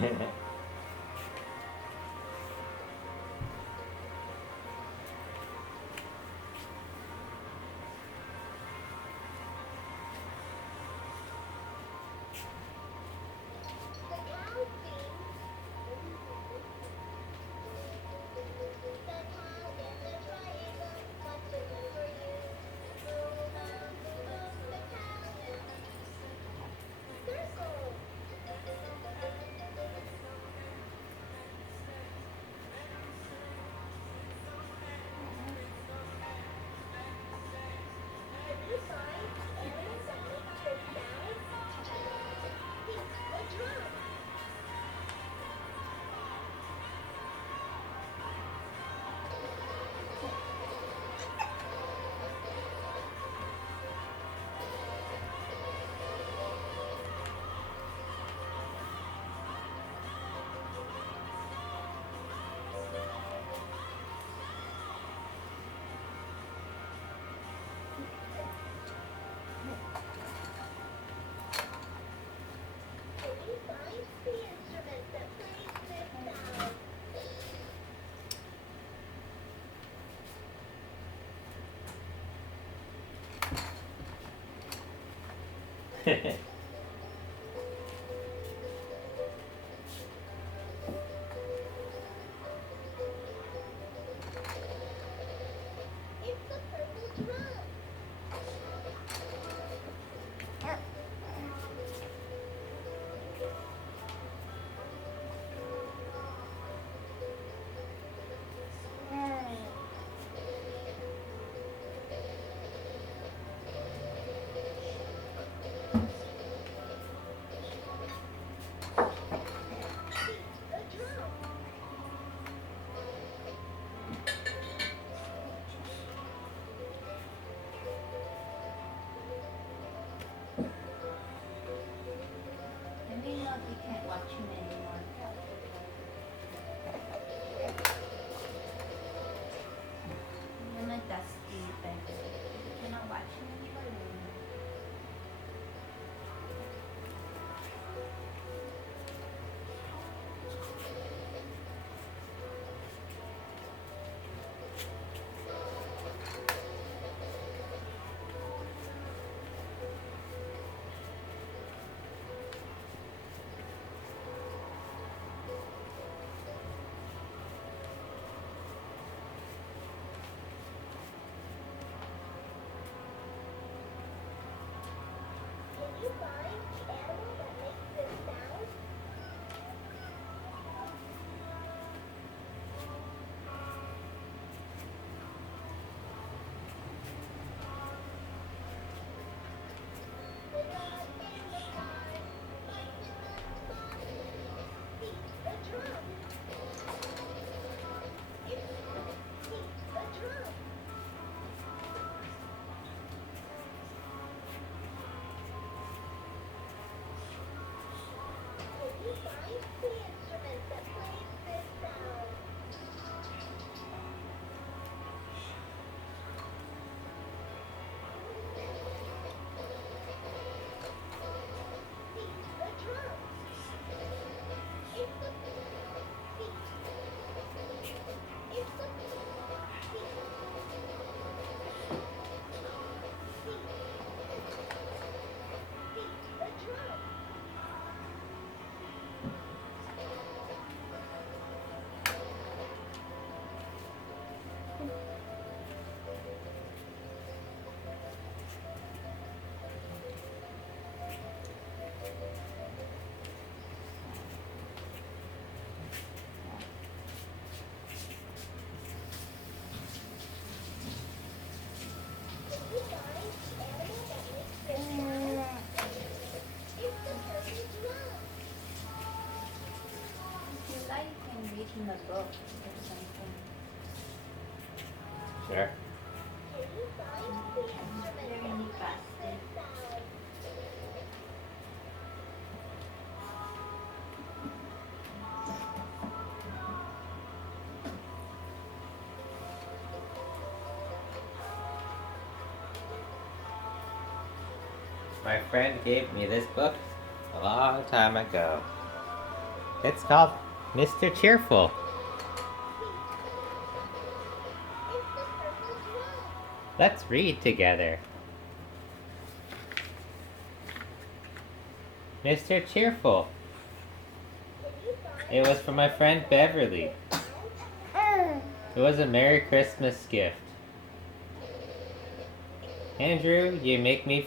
Maybe not, we can't watch him anymore. You're like dusty, but we cannot watch him anymore. Him a book or something. Sure. Very neat basket. My friend gave me this book a long time ago. It's called Mr. Cheerful. Let's read together. Mr. Cheerful. It was from my friend Beverly. It was a Merry Christmas gift. Andrew, you make me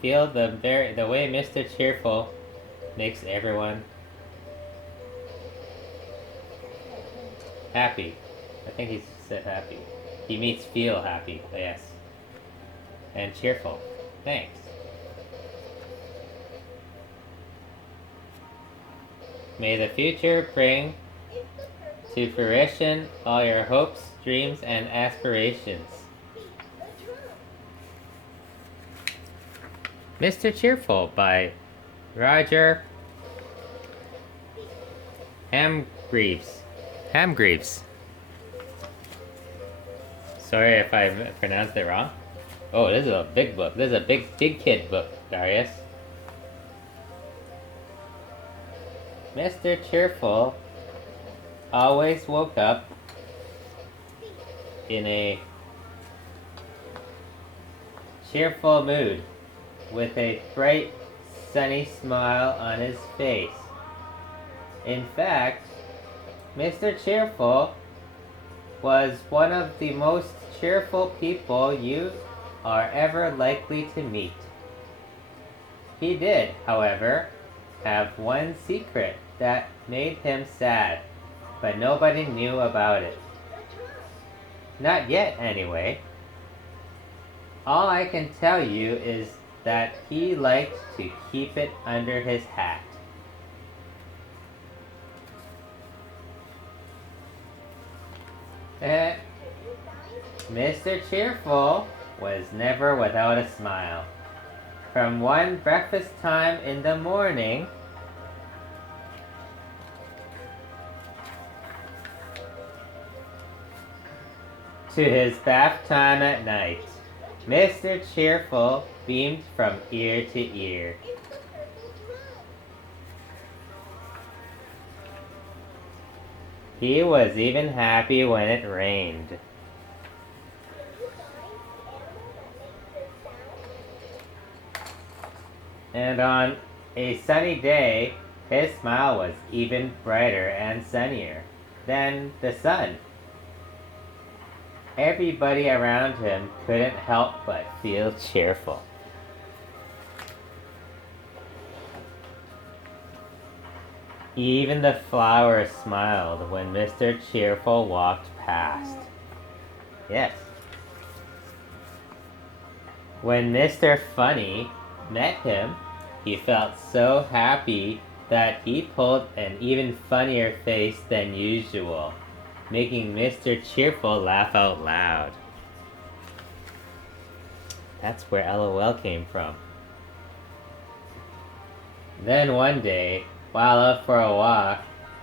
feel the way Mr. Cheerful makes everyone happy. I think he said happy. He means feel happy, yes. And cheerful. Thanks. May the future bring to fruition all your hopes, dreams, and aspirations. Mr. Cheerful by Roger Hamgreaves. Sorry if I pronounced it wrong. Oh, this is a big book. This is a big kid book, Darius. Mr. Cheerful always woke up in a cheerful mood with a bright, sunny smile on his face. In fact, Mr. Cheerful was one of the most cheerful people you are ever likely to meet. He did, however, have one secret that made him sad, but nobody knew about it. Not yet, anyway. All I can tell you is that he liked to keep it under his hat. Mr. Cheerful was never without a smile. From one breakfast time in the morning to his bath time at night, Mr. Cheerful beamed from ear to ear. He was even happy when it rained. And on a sunny day, his smile was even brighter and sunnier than the sun. Everybody around him couldn't help but feel cheerful. Even the flowers smiled when Mr. Cheerful walked past. Yes. When Mr. Funny met him, he felt so happy that he pulled an even funnier face than usual, making Mr. Cheerful laugh out loud. That's where LOL came from. Then one day, while out for a walk,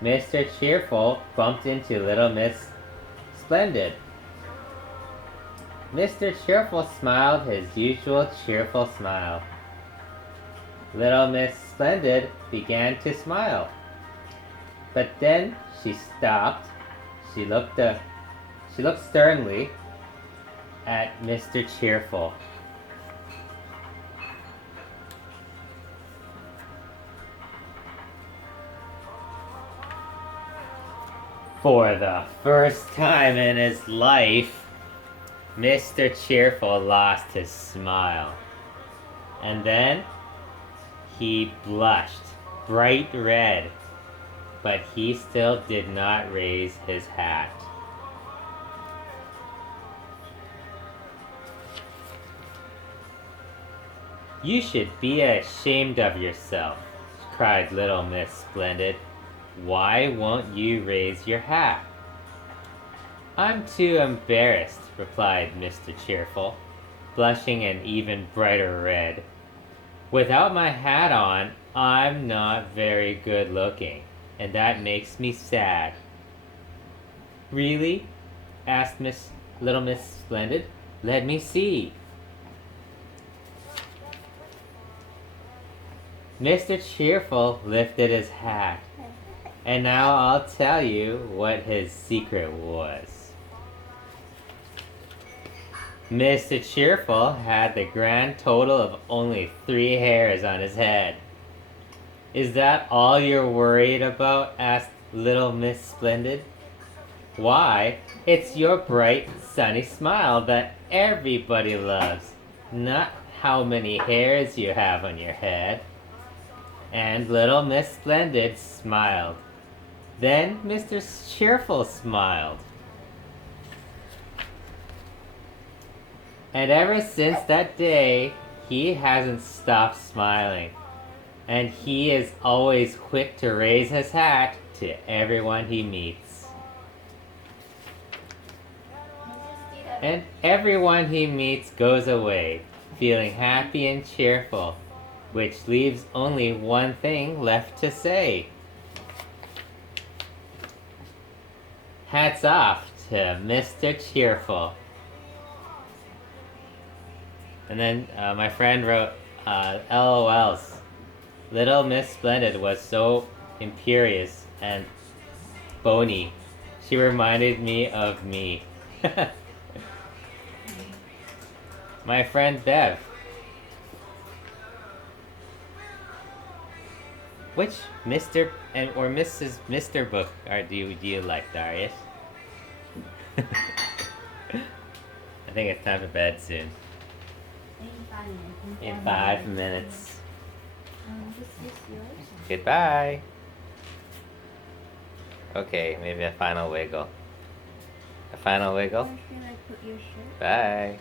Mr. Cheerful bumped into Little Miss Splendid. Mr. Cheerful smiled his usual cheerful smile. Little Miss Splendid began to smile. But then she stopped. She looked sternly at Mr. Cheerful. For the first time in his life, Mr. Cheerful lost his smile. And then he blushed bright red, but he still did not raise his hat. You should be ashamed of yourself, cried Little Miss Splendid. Why won't you raise your hat? I'm too embarrassed, replied Mr. Cheerful, blushing an even brighter red. Without my hat on, I'm not very good looking, and that makes me sad. Really? Asked Little Miss Splendid. Let me see. Mr. Cheerful lifted his hat. And now I'll tell you what his secret was. Mr. Cheerful had the grand total of only 3 hairs on his head. Is that all you're worried about? Asked little Miss Splendid. Why, it's your bright, sunny smile that everybody loves, not how many hairs you have on your head. And little Miss Splendid smiled. Then Mr. Cheerful smiled. And ever since that day, he hasn't stopped smiling. And he is always quick to raise his hat to everyone he meets. And everyone he meets goes away, feeling happy and cheerful, which leaves only one thing left to say. Hats off to Mr. Cheerful. And then my friend wrote, LOLs. Little Miss Splendid was so imperious and bony. She reminded me of me. My friend Bev. Which Mr. and or Mrs. Mr. book do you like, Darius? I think it's time for bed soon. In 5 minutes. This is yours. Goodbye. Okay, maybe a final wiggle. A final wiggle? Where should I put your shirt? Bye.